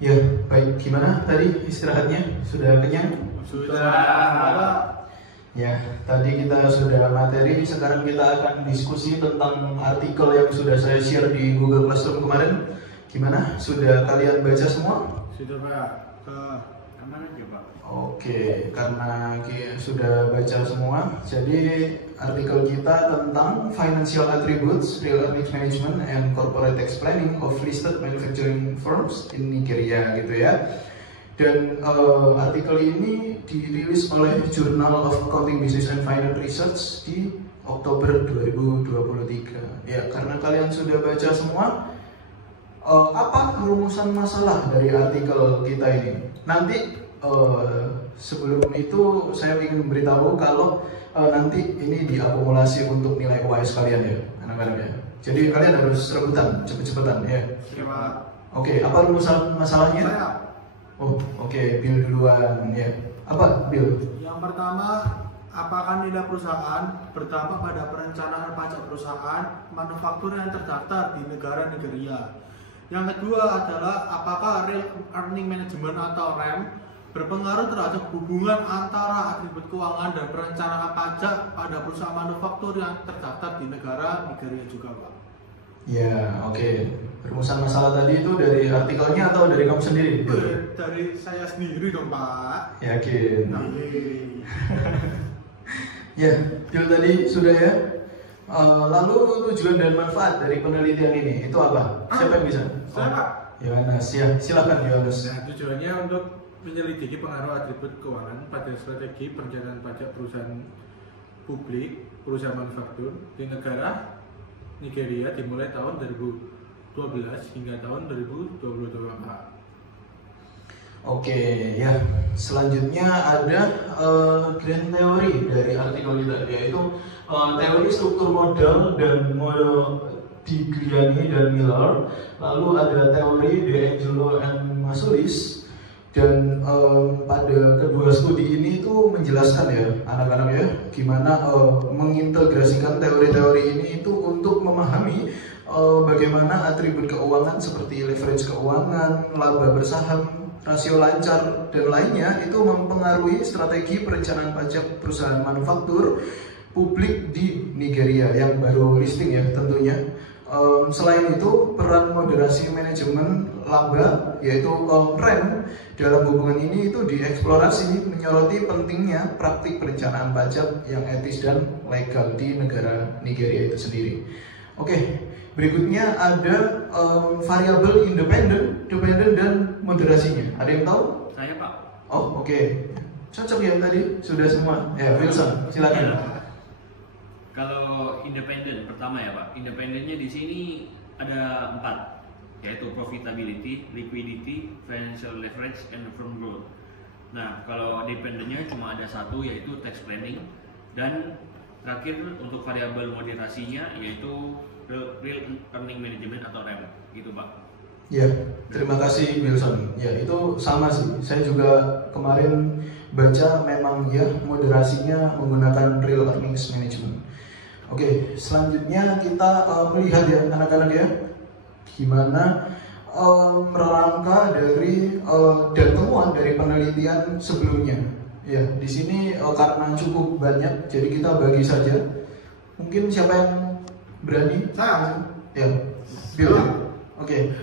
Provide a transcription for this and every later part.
Ya, baik. Gimana tadi istirahatnya? Sudah kenyang? Sudah. Ya, tadi kita sudah materi, sekarang kita akan diskusi tentang artikel yang sudah saya share di Google Classroom kemarin. Gimana? Sudah kalian baca semua? Sudah Pak. Ke mana aja Pak? Oke, karena sudah baca semua, jadi artikel kita tentang Financial Attributes, Real Earnings Management, and Corporate Tax Planning of Listed Manufacturing Firms in Nigeria gitu ya. Dan artikel ini dirilis oleh Journal of Accounting Business and Finance Research di Oktober 2023. Ya, karena kalian sudah baca semua, apa rumusan masalah dari artikel kita ini? Nanti sebelum itu saya ingin memberitahu kalau nanti ini diakumulasi untuk nilai UAS kalian ya, anak-anak ya. Jadi kalian harus rebutan, cepet-cepetan ya. Siapa? Oke, apa rumusan masalahnya? Saya. Oh, oke, Bill duluan ya. Apa, Bill? Yang pertama, apakah nilai perusahaan berdampak pada perencanaan pajak perusahaan manufaktur yang terdaftar di negara Nigeria? Yang kedua adalah apakah Real Earning Management atau REM berpengaruh terhadap hubungan antara atribut keuangan dan perencanaan pajak pada perusahaan manufaktur yang terdaftar di negara Nigeria juga, Pak? Ya, oke. Rumusan masalah tadi itu dari artikelnya atau dari kamu sendiri? Dari saya sendiri dong, Pak. Yakin? Yeay. Ya, Bill tadi sudah ya. Lalu tujuan dan manfaat dari penelitian ini itu apa? Siapa yang bisa? Saya, Pak. Yohanes, ya silakan Yohanes. Nah, tujuannya untuk menyelidiki pengaruh atribut keuangan pada strategi perencanaan pajak perusahaan publik, perusahaan manufaktur di negara Nigeria dimulai tahun 2012 hingga tahun 2022, Pak. Oke, ya. Selanjutnya ada grand theory dari artikel kita, yaitu teori struktur modal dan model di Griani dan Miller. Lalu ada teori De Angelo and Masulis. Dan pada kedua studi ini itu menjelaskan ya anak-anak ya gimana mengintegrasikan teori-teori ini itu untuk memahami bagaimana atribut keuangan seperti leverage keuangan, laba bersaham, rasio lancar dan lainnya itu mempengaruhi strategi perencanaan pajak perusahaan manufaktur publik di Nigeria yang baru listing ya tentunya. Selain itu, peran moderasi manajemen laba yaitu REM dalam hubungan ini itu dieksplorasi menyoroti pentingnya praktik perencanaan pajak yang etis dan legal di negara Nigeria itu sendiri. Oke, berikutnya ada variabel independen dan moderasinya. Ada yang tahu? Saya, Pak. Oh, oke. Cocok ya tadi sudah semua. Ya, Wilson, silakan. Kalau independen pertama ya Pak, independennya di sini ada 4, yaitu profitability, liquidity, financial leverage, and firm growth. Nah, kalau dependennya cuma ada 1, yaitu tax planning, dan terakhir untuk variabel moderasinya yaitu real earning management atau REM, gitu Pak. Ya, terima kasih Wilson. Ya, itu sama sih. Saya juga kemarin baca memang ya moderasinya menggunakan real earnings management. Oke, selanjutnya kita melihat ya anak-anak ya gimana merangka dari dan temuan dari penelitian sebelumnya. Ya, di sini karena cukup banyak, jadi kita bagi saja. Mungkin siapa yang berani? Saya. Ya, Bill. Oke.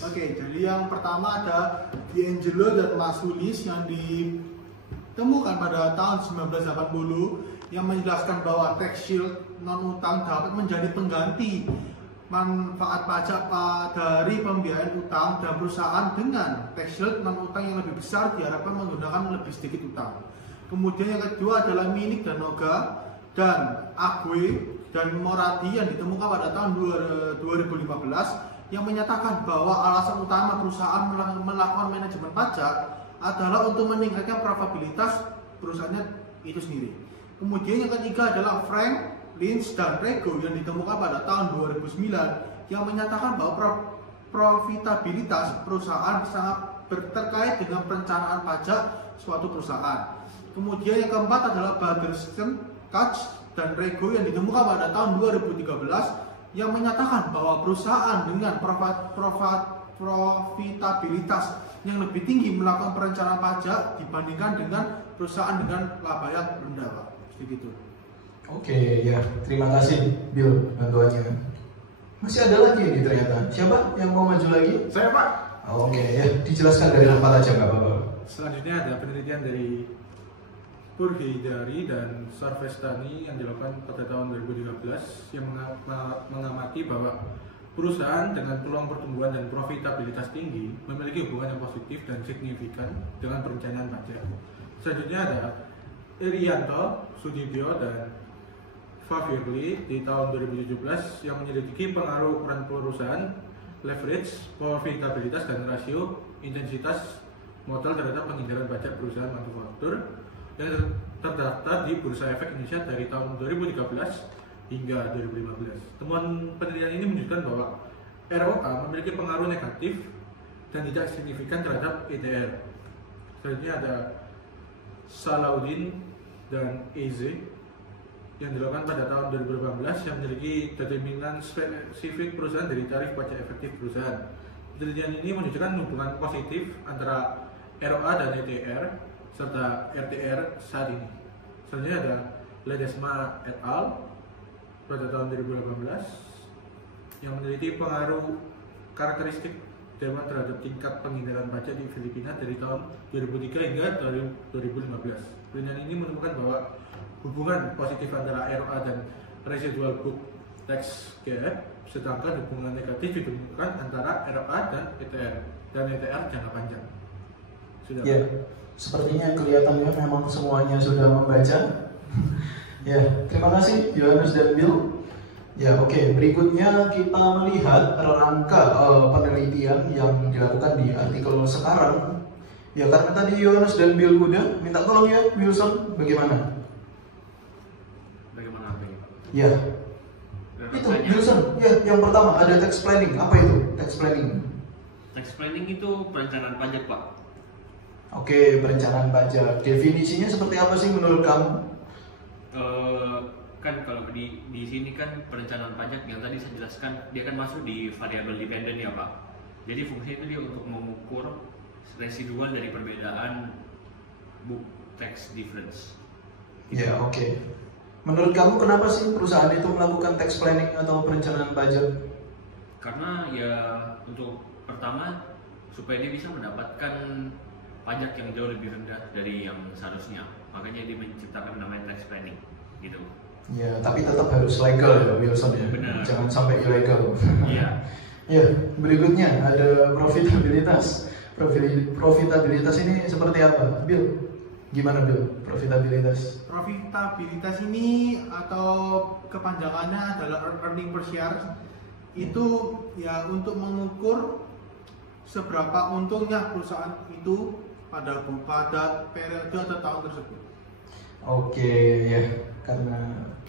Oke, jadi yang pertama ada De Angelo dan Masulis yang ditemukan pada tahun 1980 yang menjelaskan bahwa tax shield non utang dapat menjadi pengganti manfaat pajak dari pembiayaan utang dan perusahaan dengan tax shield non utang yang lebih besar diharapkan menggunakan lebih sedikit utang. Kemudian yang kedua adalah Minik dan Noga dan Agwe dan Moradi yang ditemukan pada tahun 2015 yang menyatakan bahwa alasan utama perusahaan melakukan manajemen pajak adalah untuk meningkatkan probabilitas perusahaannya itu sendiri. Kemudian yang ketiga adalah Frank, Lynch, dan Rego yang ditemukan pada tahun 2009 yang menyatakan bahwa profitabilitas perusahaan sangat terkait dengan perencanaan pajak suatu perusahaan. Kemudian yang keempat adalah Baderson, Katz, dan Rego yang ditemukan pada tahun 2013 yang menyatakan bahwa perusahaan dengan profitabilitas yang lebih tinggi melakukan perencanaan pajak dibandingkan dengan perusahaan dengan laba yang rendah, Pak. Seperti itu. Oke, ya, terima kasih Bill bantuannya. Masih ada lagi nih ternyata. Siapa yang mau maju lagi? Saya, Pak. Oke, ya, dijelaskan dari tempat aja nggak apa-apa. Selanjutnya ada penelitian dari Purhidari dan Sarvestani yang dilakukan pada tahun 2013 yang mengamati bahwa perusahaan dengan peluang pertumbuhan dan profitabilitas tinggi memiliki hubungan yang positif dan signifikan dengan perencanaan pajak. Selanjutnya ada Irianto, Sudibyo, dan Favirli di tahun 2017 yang menyelidiki pengaruh ukuran perusahaan, leverage, profitabilitas, dan rasio intensitas modal terhadap penghindaran pajak perusahaan manufaktur yang terdaftar di Bursa Efek Indonesia dari tahun 2013 hingga 2015. Temuan penelitian ini menunjukkan bahwa ROA memiliki pengaruh negatif dan tidak signifikan terhadap ETR. Selanjutnya ada Salahuddin dan Eze yang dilakukan pada tahun 2018 yang memiliki determinan spesifik perusahaan dari tarif pajak efektif perusahaan. Penelitian ini menunjukkan hubungan positif antara ROA dan ETR serta RTR saat ini. Selanjutnya ada Ledesma et al. Pada tahun 2018 yang meneliti pengaruh karakteristik dewan terhadap tingkat penghindaran pajak di Filipina dari tahun 2003 hingga 2015. Penelitian ini menemukan bahwa hubungan positif antara ROA dan residual book tax gap, sedangkan hubungan negatif ditemukan antara ROA dan ETR jangka panjang. Sudah. Ya, sepertinya kelihatannya memang semuanya sudah membaca. Ya, terima kasih Yohanes dan Bill. Ya, oke. Berikutnya kita melihat rangka penelitian yang dilakukan di artikel sekarang. Ya, karena tadi Yohanes dan Bill udah minta tolong ya, Wilson, bagaimana? Bagaimana apa ini? Ya, itu Wilson. Ya, yang pertama ada tax planning. Apa itu tax planning? Tax planning itu perencanaan pajak, Pak. Oke, perencanaan pajak. Definisinya seperti apa sih menurut kamu? Kan kalau di sini kan perencanaan pajak yang tadi saya jelaskan dia kan masuk di variabel dependen ya, Pak. Jadi fungsi itu dia untuk mengukur residual dari perbedaan book tax difference. Ya, oke. Menurut kamu kenapa sih perusahaan itu melakukan tax planning atau perencanaan pajak? Karena ya untuk pertama supaya dia bisa mendapatkan pajak yang jauh lebih rendah dari yang seharusnya. Makanya dia menciptakan namanya tax planning gitu. Ya, tapi tetap harus legal ya, Wilson ya. Benar. Jangan sampai ilegal. Iya. Ya, berikutnya ada profitabilitas. Profitabilitas ini seperti apa, Bill? Gimana Bill? Profitabilitas? Profitabilitas ini atau kepanjangannya adalah earning per share. Itu ya untuk mengukur seberapa untungnya perusahaan itu pada periode atau tahun tersebut. Oke, ya, karena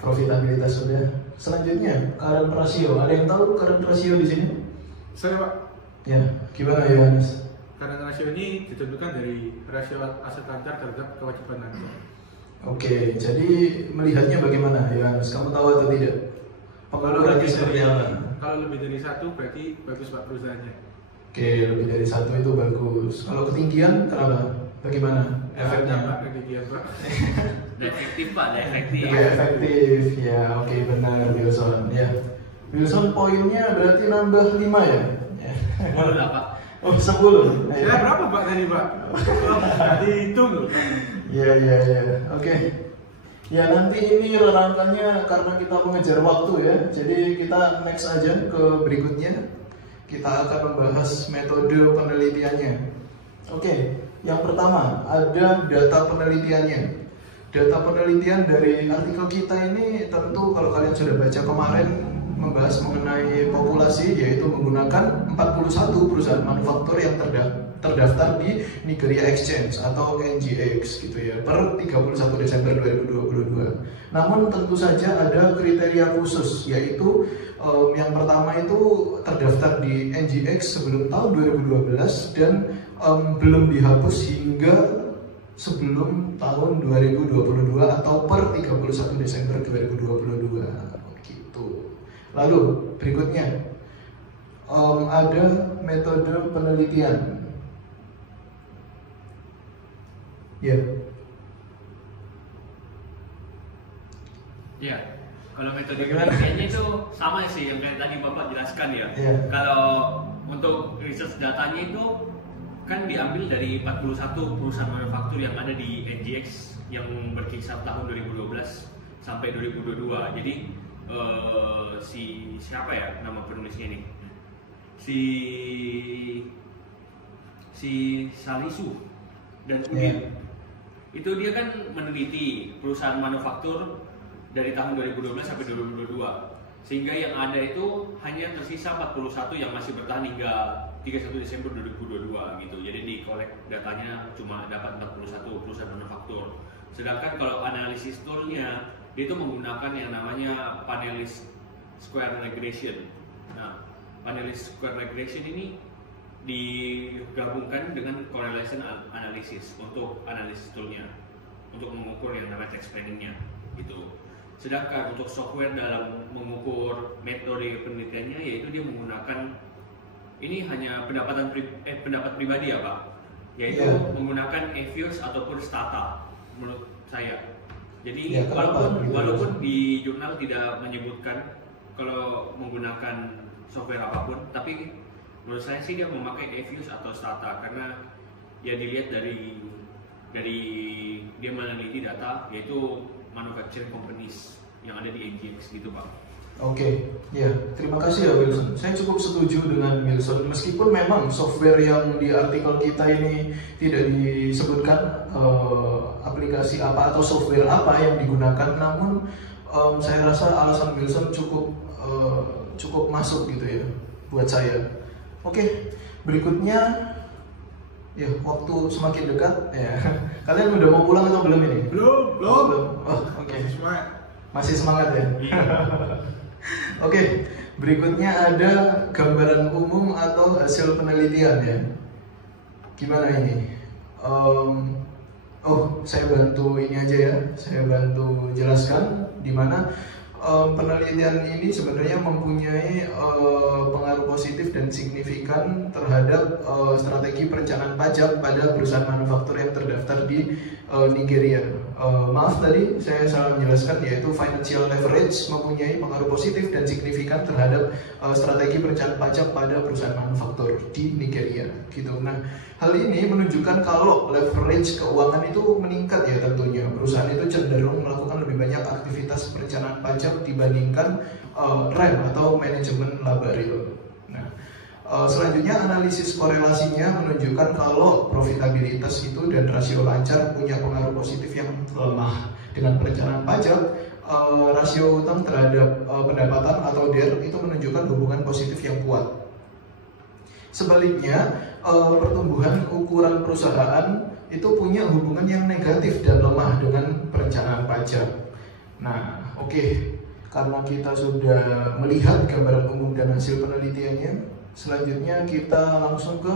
profitabilitas sudah. Selanjutnya, current ratio. Ada yang tahu current ratio di sini? Saya, Pak. Ya, gimana Yohanes? Current ratio ini ditentukan dari rasio aset lancar terhadap kewajiban lancar. Oke, jadi melihatnya bagaimana Yohanes? Kamu tahu atau tidak? Pengaruhannya seperti apa? Kalau lebih dari satu berarti bagus, Pak, perusahaannya. Oke, lebih dari satu itu bagus. Kalau ketinggian, kenapa? Bagaimana efeknya? Pak, ketinggian, Pak. Efektif, Pak, efektif. Lebih efektif, ya. Oke, benar Wilson. Ya, Wilson poinnya berarti nambah 5 ya? Ya. Boleh, Pak. Oh, 10. Saya berapa, Pak, tadi, Pak? Tadi hitung loh. Iya. Oke. Ya, nanti ini rangkanya karena kita mengejar waktu ya. Jadi kita next aja ke berikutnya. Kita akan membahas metode penelitiannya. Oke, yang pertama ada data penelitiannya. Data penelitian dari artikel kita ini tentu kalau kalian sudah baca kemarin membahas mengenai populasi, yaitu menggunakan 41 perusahaan manufaktur yang terdaftar di Nigeria Exchange atau NGX gitu ya per 31 Desember 2022. Namun tentu saja ada kriteria khusus, yaitu yang pertama itu terdaftar di NGX sebelum tahun 2012 dan belum dihapus hingga sebelum tahun 2022 atau per 31 Desember 2022 gitu. Lalu berikutnya ada metode penelitian. Ya. Ya, kalau metode Bagaimana? penelitiannya itu sama sih yang kayak tadi Bapak jelaskan ya. Iya. Kalau untuk research datanya itu kan diambil dari 41 perusahaan manufaktur yang ada di NGX yang berkisar tahun 2012 sampai 2022. Jadi siapa ya nama penulisnya ini? Si Salisu dan Udin. Iya. Itu dia kan meneliti perusahaan manufaktur dari tahun 2012 sampai 2022, sehingga yang ada itu hanya tersisa 41 yang masih bertahan hingga 31 Desember 2022 gitu. Jadi di collect datanya cuma dapat 41 perusahaan manufaktur. Sedangkan kalau analisis toolnya dia itu menggunakan yang namanya Panelist Square Regression. Nah, Panelist Square Regression ini digabungkan dengan correlation analysis untuk analisis toolnya, untuk mengukur yang namanya text planningnya gitu. Sedangkan untuk software dalam mengukur metode penelitiannya, yaitu dia menggunakan ini hanya pendapat pribadi ya Pak, yaitu Iya. menggunakan Avios ataupun Stata menurut saya. Jadi Iya, kenapa? walaupun di jurnal tidak menyebutkan kalau menggunakan software apapun, tapi menurut saya sih dia memakai Avios atau Stata karena ya dilihat dari dia meneliti data yaitu manufacturing companies yang ada di NGX gitu Pak. Oke, ya terima kasih ya Wilson. Saya cukup setuju dengan Wilson. Meskipun memang software yang di artikel kita ini tidak disebutkan aplikasi apa atau software apa yang digunakan, namun saya rasa alasan Wilson cukup masuk gitu ya buat saya. Oke, berikutnya ya waktu semakin dekat ya. Kalian udah mau pulang atau belum ini? Belum. Oh, oke. Sesuai. Masih semangat ya? Oke, berikutnya ada gambaran umum atau hasil penelitian ya. Gimana ini? Saya bantu ini aja ya. Saya bantu jelaskan di mana penelitian ini sebenarnya mempunyai pengaruh positif dan signifikan terhadap strategi perencanaan pajak pada perusahaan manufaktur yang terdaftar di Nigeria. Maaf tadi saya salah menjelaskan, yaitu financial leverage mempunyai pengaruh positif dan signifikan terhadap strategi perencanaan pajak pada perusahaan manufaktur di Nigeria. Gitu. Nah, hal ini menunjukkan kalau leverage keuangan itu meningkat ya tentunya. Perusahaan itu cenderung melakukan lebih banyak aktivitas perencanaan pajak dibandingkan REM atau manajemen laba real. Nah, selanjutnya analisis korelasinya menunjukkan kalau profitabilitas itu dan rasio lancar punya pengaruh positif yang lemah. Dengan perencanaan pajak, rasio utang terhadap pendapatan atau DER itu menunjukkan hubungan positif yang kuat. Sebaliknya, pertumbuhan ukuran perusahaan itu punya hubungan yang negatif dan lemah dengan perencanaan pajak. Nah, oke. Karena kita sudah melihat gambaran umum dan hasil penelitiannya, selanjutnya kita langsung ke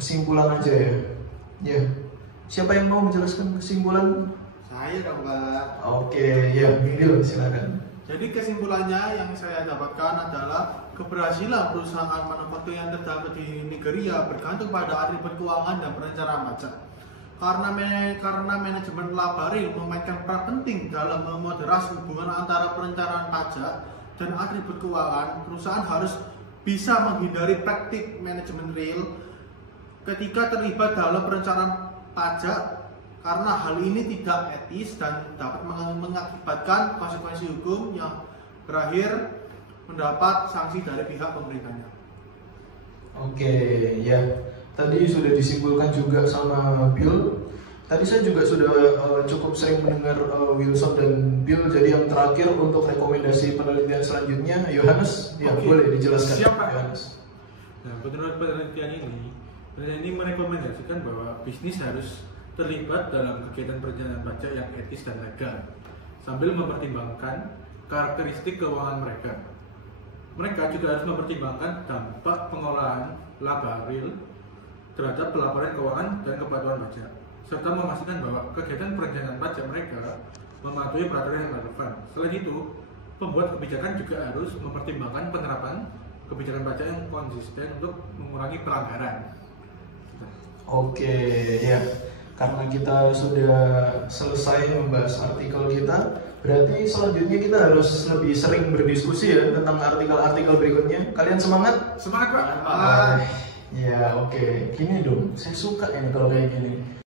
kesimpulan aja ya. Ya, siapa yang mau menjelaskan kesimpulan? Saya dong Pak. Oke, ya, Bill silakan. Jadi kesimpulannya yang saya dapatkan adalah keberhasilan perusahaan manufaktur yang terdapat di Nigeria bergantung pada atribut keuangan dan perencanaan pajak. Karena manajemen laba real memainkan peran penting dalam memoderasi hubungan antara perencanaan pajak dan atribut keuangan, perusahaan harus bisa menghindari praktik manajemen real ketika terlibat dalam perencanaan pajak karena hal ini tidak etis dan dapat mengakibatkan konsekuensi hukum yang berakhir mendapat sanksi dari pihak pemerintahnya. Oke, ya. Tadi sudah disimpulkan juga sama Bill. Tadi saya juga sudah cukup sering mendengar Wilson dan Bill. Jadi yang terakhir untuk rekomendasi penelitian selanjutnya, Yohanes, ya Oke. boleh dijelaskan. Siap, Pak. Yohanes. Nah, menurut penelitian ini merekomendasikan bahwa bisnis harus terlibat dalam kegiatan perencanaan pajak yang etis dan legal, sambil mempertimbangkan karakteristik keuangan mereka. Mereka juga harus mempertimbangkan dampak pengolahan laba real terhadap pelaporan keuangan dan kepatuhan pajak, serta memastikan bahwa kegiatan perencanaan pajak mereka mematuhi peraturan yang relevan. Selain itu, pembuat kebijakan juga harus mempertimbangkan penerapan kebijakan pajak yang konsisten untuk mengurangi pelanggaran. Oke, ya. Karena kita sudah selesai membahas artikel kita, berarti selanjutnya kita harus lebih sering berdiskusi ya tentang artikel-artikel berikutnya. Kalian semangat? Semangat Pak! Ya, oke. Gini dong, saya suka ini kalau kayak gini.